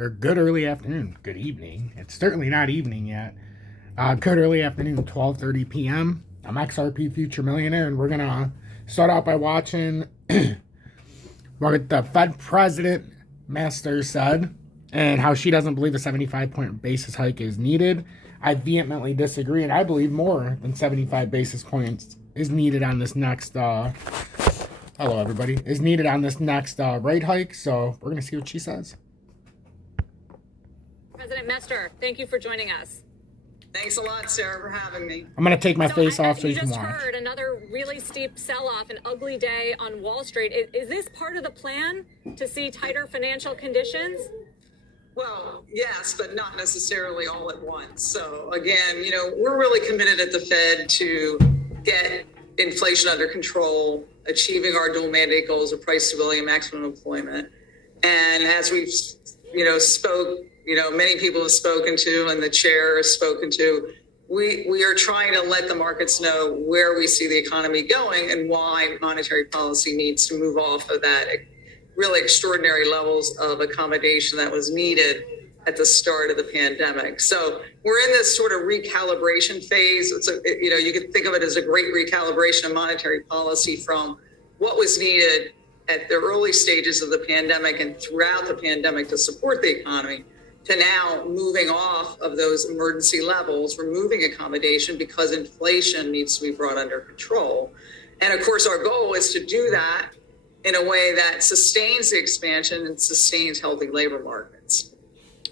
or good early afternoon, good evening. It's certainly not evening yet. Good early afternoon, 12:30 p.m. I'm XRP Future Millionaire, and we're gonna start out by watching what the Fed President Master said and how she doesn't believe a 75-point basis hike is needed. I vehemently disagree, and I believe more than 75 basis points is needed on this next hello everybody, is needed on this next rate hike. So we're gonna see what she says. President Mester, thank you for joining us. Thanks a lot, Sarah, for having me. I'm gonna take my face off so you can watch. You just heard another really steep sell-off, an ugly day on Wall Street. Is this part of the plan to see tighter financial conditions? Well, yes, but not necessarily all at once. So again, we're really committed at the Fed to get inflation under control, achieving our dual mandate goals of price stability and maximum employment. And as we've, many people have spoken to, and the chair has spoken to, we are trying to let the markets know where we see the economy going and why monetary policy needs to move off of that really extraordinary levels of accommodation that was needed at the start of the pandemic. So we're in this sort of recalibration phase. You could think of it as a great recalibration of monetary policy from what was needed at the early stages of the pandemic and throughout the pandemic to support the economy, to now moving off of those emergency levels, removing accommodation because inflation needs to be brought under control. And of course, our goal is to do that in a way that sustains the expansion and sustains healthy labor markets.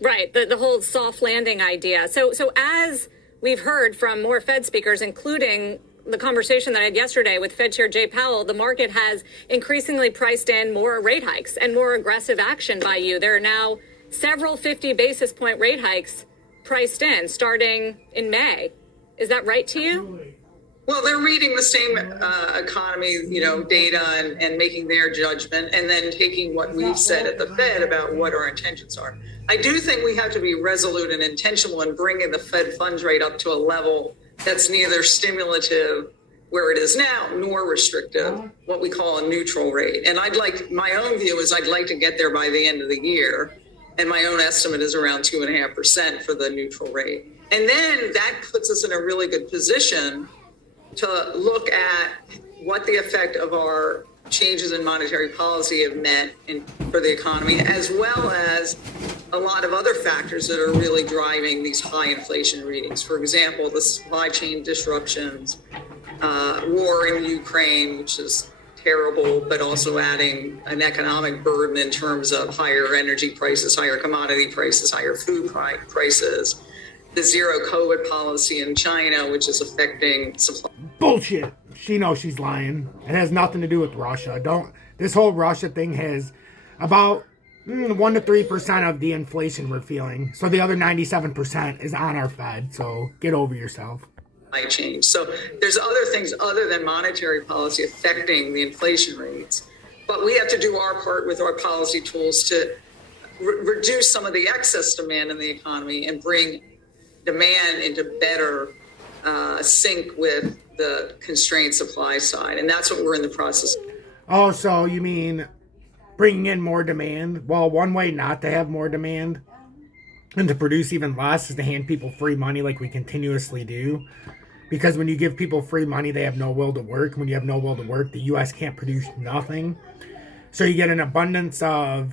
Right, the whole soft landing idea. So as we've heard from more Fed speakers, including the conversation that I had yesterday with Fed Chair Jay Powell, the market has increasingly priced in more rate hikes and more aggressive action by you. There are now several 50 basis point rate hikes priced in starting in May. Is that right to you? Well, they're reading the same economy, data and making their judgment, and then taking what we've said at the Fed about what our intentions are. I do think we have to be resolute and intentional in bringing the Fed funds rate up to a level that's neither stimulative, where it is now, nor restrictive, what we call a neutral rate. And my own view is I'd like to get there by the end of the year. And my own estimate is around 2.5% for the neutral rate. And then that puts us in a really good position to look at what the effect of our changes in monetary policy have meant for the economy, as well as a lot of other factors that are really driving these high inflation readings. For example, the supply chain disruptions, war in Ukraine, which is terrible, but also adding an economic burden in terms of higher energy prices, higher commodity prices, higher food prices, the zero COVID policy in China, which is affecting supply. Bullshit. She knows she's lying. It has nothing to do with Russia. This whole Russia thing has about 1 to 3% of the inflation we're feeling. So the other 97% is on our Fed. So get over yourself. Change. So there's other things other than monetary policy affecting the inflation rates. But we have to do our part with our policy tools to reduce some of the excess demand in the economy and bring demand into better sync with the constrained supply side. And that's what we're in the process of. Oh, so you mean bringing in more demand? Well, one way not to have more demand and to produce even less is to hand people free money like we continuously do. Because when you give people free money, they have no will to work. When you have no will to work, the U.S. can't produce nothing. So you get an abundance of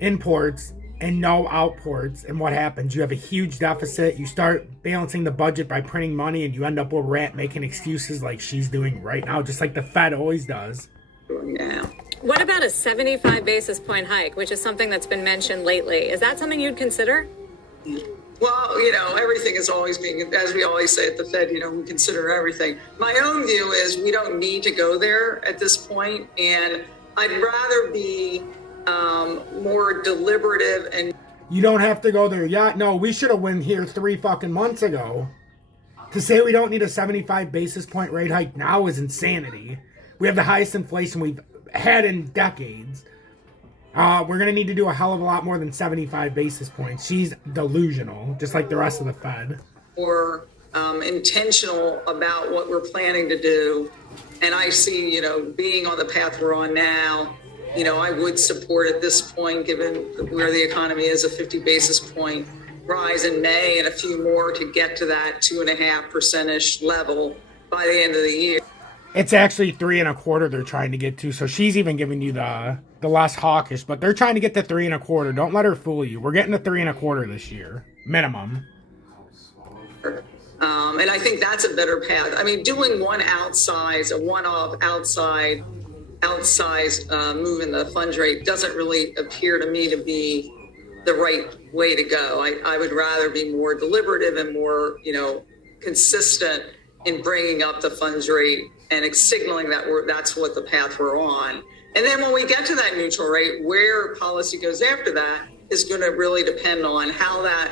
imports and no outports. And what happens? You have a huge deficit. You start balancing the budget by printing money, and you end up with Rat making excuses like she's doing right now, just like the Fed always does. Yeah. What about a 75 basis point hike, which is something that's been mentioned lately? Is that something you'd consider? Well, everything is always being, as we always say at the Fed, we consider everything. My own view is we don't need to go there at this point, and I'd rather be more deliberative. And you don't have to go there yet. No, we should have went here 3 fucking months ago. To say we don't need a 75 basis point rate hike now is insanity. We have the highest inflation we've had in decades. We're going to need to do a hell of a lot more than 75 basis points. She's delusional, just like the rest of the Fed. Or intentional about what we're planning to do. And I see, being on the path we're on now I would support at this point, given where the economy is, a 50 basis point rise in May and a few more to get to that 2.5% level by the end of the year. It's actually 3.25 they're trying to get to. So she's even giving you the less hawkish, but they're trying to get to 3.25. Don't let her fool you. We're getting to 3.25 this year, minimum. And I think that's a better path. I mean, doing a one-off outsized move in the funds rate doesn't really appear to me to be the right way to go. I would rather be more deliberative and more, consistent in bringing up the funds rate and signaling that that's what the path we're on. And then when we get to that neutral rate, where policy goes after that is going to really depend on how that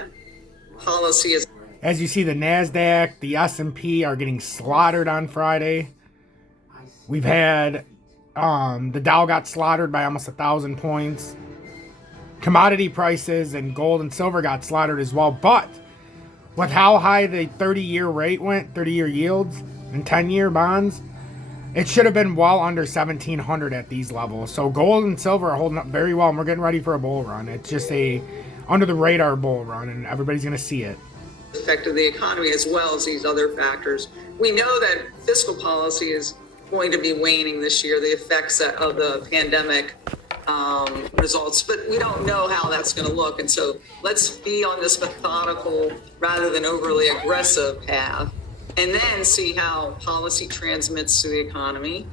policy is. As you see, the NASDAQ, the S&P are getting slaughtered on Friday. We've had the Dow got slaughtered by almost 1,000 points. Commodity prices and gold and silver got slaughtered as well. But with how high the 30-year rate went, 30-year yields and 10-year bonds, it should have been well under 1,700 at these levels. So gold and silver are holding up very well, and we're getting ready for a bull run. It's just a under-the-radar bull run, and everybody's going to see it. Effect of the economy as well as these other factors. We know that fiscal policy is going to be waning this year, the effects of the pandemic results, but we don't know how that's going to look. And so let's be on this methodical rather than overly aggressive path, and then see how policy transmits to the economy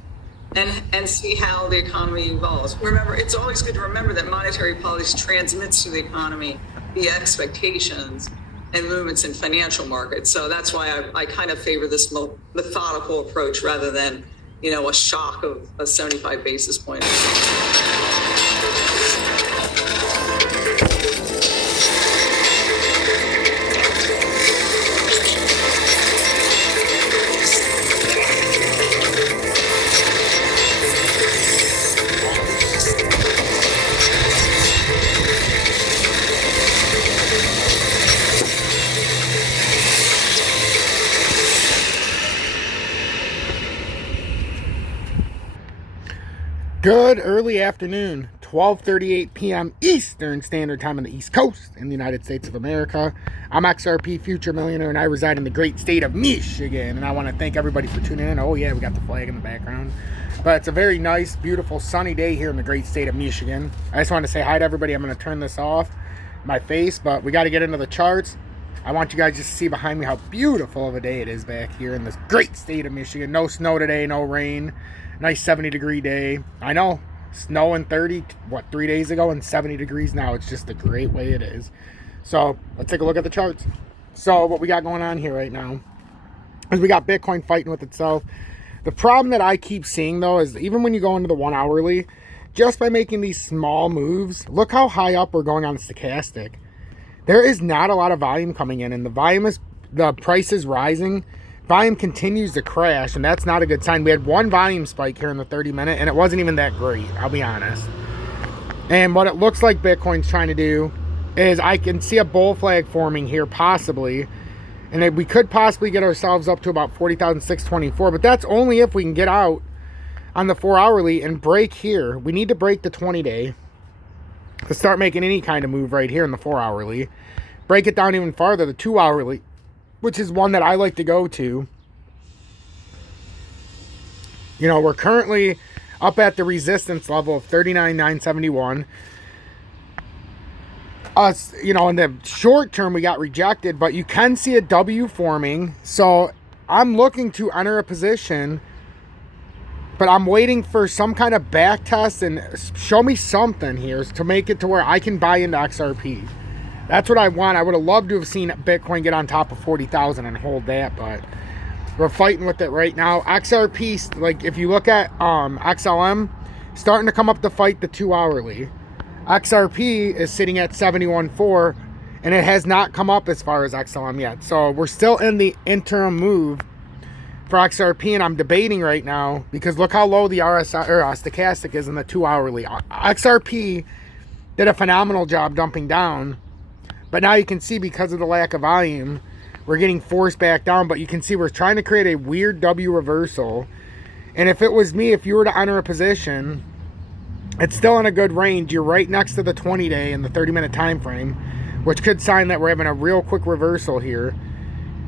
and see how the economy evolves. Remember, it's always good to remember that monetary policy transmits to the economy the expectations and movements in financial markets. So that's why I kind of favor this methodical approach rather than, a shock of a 75 basis point. Good early afternoon, 12:38 p.m. Eastern Standard Time on the East Coast in the United States of America. I'm XRP Future Millionaire, and I reside in the great state of Michigan. And I want to thank everybody for tuning in. Oh, yeah, we got the flag in the background. But it's a very nice, beautiful, sunny day here in the great state of Michigan. I just want to say hi to everybody. I'm going to turn this off, my face, but we got to get into the charts. I want you guys just to see behind me how beautiful of a day it is back here in this great state of Michigan. No snow today, no rain. Nice 70-degree day. I know, snow in 3 days ago, and 70 degrees now. It's just a great way it is. So let's take a look at the charts. So what we got going on here right now is we got Bitcoin fighting with itself. The problem that I keep seeing, though, is even when you go into the 1 hourly, just by making these small moves, look how high up we're going on stochastic. There is not a lot of volume coming in, and the price is rising. Volume continues to crash, and that's not a good sign. We had one volume spike here in the 30-minute, and it wasn't even that great, I'll be honest. And what it looks like Bitcoin's trying to do is I can see a bull flag forming here, possibly. And we could possibly get ourselves up to about 40,624, but that's only if we can get out on the 4 hourly and break here. We need to break the 20-day to start making any kind of move right here in the 4 hourly. Break it down even farther, the 2 hourly, which is one that I like to go to. We're currently up at the resistance level of 39,971. In the short term, we got rejected, but you can see a W forming. So I'm looking to enter a position, but I'm waiting for some kind of back test and show me something here to make it to where I can buy into XRP. That's what I want. I would have loved to have seen Bitcoin get on top of 40,000 and hold that, but we're fighting with it right now. XRP, like if you look at XLM, starting to come up to fight the 2 hourly. XRP is sitting at 71.4, and it has not come up as far as XLM yet. So we're still in the interim move for XRP, and I'm debating right now because look how low the RSI or stochastic is in the 2 hourly. XRP did a phenomenal job dumping down. But now you can see because of the lack of volume, we're getting forced back down. But you can see we're trying to create a weird W reversal. And if it was me, if you were to enter a position It's still in a good range. You're right next to the 20-day and the 30-minute time frame, which could sign that we're having a real quick reversal here.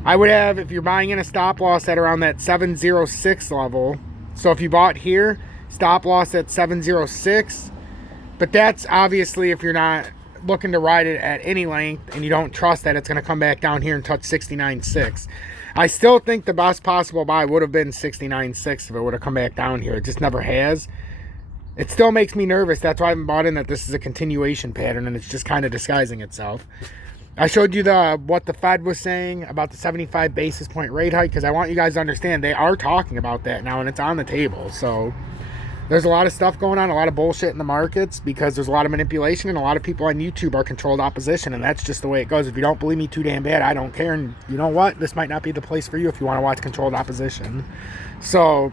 I would have, if you're buying in, a stop loss at around that 706 level. So if you bought here, stop loss at 706. But that's obviously if you're not looking to ride it at any length and you don't trust that it's going to come back down here and touch 69.6. I still think the best possible buy would have been 69.6 if it would have come back down here. It just never has. It still makes me nervous. That's why I haven't bought in that this is a continuation pattern and it's just kind of disguising itself. I showed you what the Fed was saying about the 75 basis point rate hike because I want you guys to understand they are talking about that now and it's on the table. So there's a lot of stuff going on, a lot of bullshit in the markets because there's a lot of manipulation and a lot of people on YouTube are controlled opposition, and that's just the way it goes. If you don't believe me too damn bad, I don't care. And you know what? This might not be the place for you if you want to watch controlled opposition. So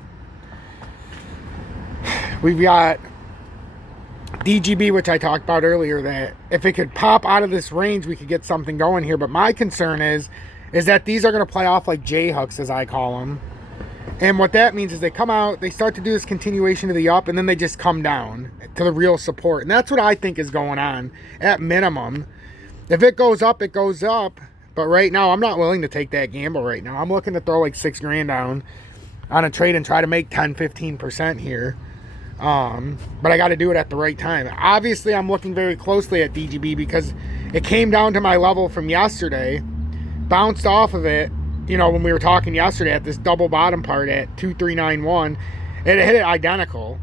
we've got DGB, which I talked about earlier, that if it could pop out of this range, we could get something going here. But my concern is that these are going to play off like J-hooks, as I call them. And what that means is they come out, they start to do this continuation to the up, and then they just come down to the real support. And that's what I think is going on at minimum. If it goes up, it goes up. But right now, I'm not willing to take that gamble right now. I'm looking to throw like $6 grand down on a trade and try to make 10, 15% here. But I got to do it at the right time. Obviously, I'm looking very closely at DGB because it came down to my level from yesterday, bounced off of it. You know, when we were talking yesterday at this double bottom part at 2391, it hit it identical.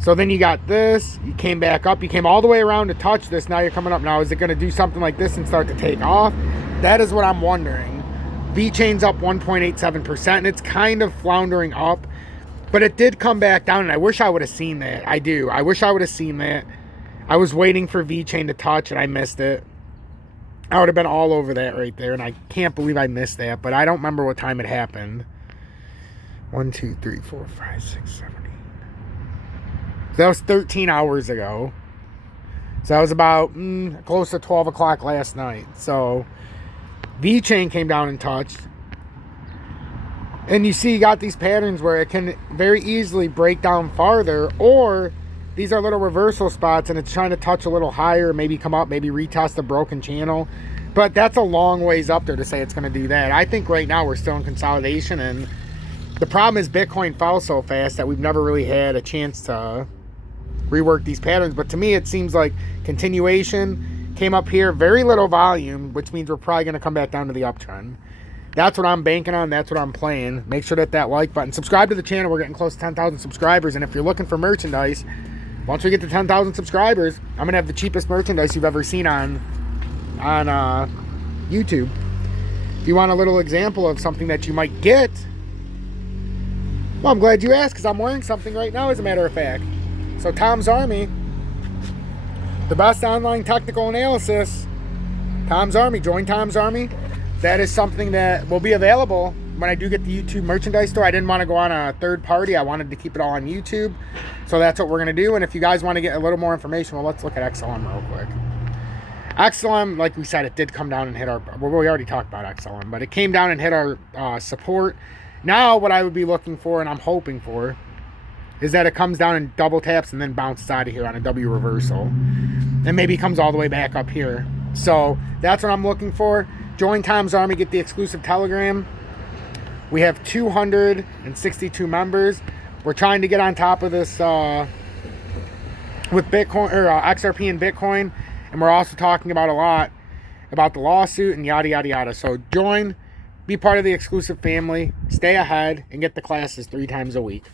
So then you got this, you came back up, you came all the way around to touch this, now you're coming up. Now, is it going to do something like this and start to take off? That is what I'm wondering. V-chain's up 1.87%, and it's kind of floundering up, but it did come back down, and I wish I would have seen that. I do. I wish I would have seen that. I was waiting for V-chain to touch, and I missed it. I would have been all over that right there, and I can't believe I missed that, but I don't remember what time it happened. 1, 2, 3, 4, 5, 6, 7, 8. So that was 13 hours ago. So that was about close to 12 o'clock last night. So V-chain came down and touched. And you see you got these patterns where it can very easily break down farther, or these are little reversal spots and it's trying to touch a little higher, maybe come up, maybe retest a broken channel. But that's a long ways up there to say it's going to do that. I think right now we're still in consolidation, and the problem is Bitcoin fell so fast that we've never really had a chance to rework these patterns. But to me, it seems like continuation came up here, very little volume, which means we're probably going to come back down to the uptrend. That's what I'm banking on. That's what I'm playing. Make sure that like button. Subscribe to the channel. We're getting close to 10,000 subscribers. And if you're looking for merchandise, once we get to 10,000 subscribers, I'm going to have the cheapest merchandise you've ever seen on YouTube. If you want a little example of something that you might get, well, I'm glad you asked because I'm wearing something right now, as a matter of fact. So Tom's Army, the best online technical analysis, Tom's Army. Join Tom's Army. That is something that will be available when I do get the YouTube merchandise store. I didn't want to go on a third party. I wanted to keep it all on YouTube. So that's what we're going to do. And if you guys want to get a little more information, well, let's look at XLM real quick. XLM, like we said, it did come down and hit our, well, we already talked about XLM, but it came down and hit our support. Now what I would be looking for, and I'm hoping for, is that it comes down and double taps and then bounces out of here on a W reversal. And maybe comes all the way back up here. So that's what I'm looking for. Join Tom's Army, get the exclusive Telegram. We have 262 members. We're trying to get on top of this with Bitcoin, or XRP and Bitcoin. And we're also talking about a lot about the lawsuit and yada, yada, yada. So join, be part of the exclusive family, stay ahead, and get the classes 3 times a week.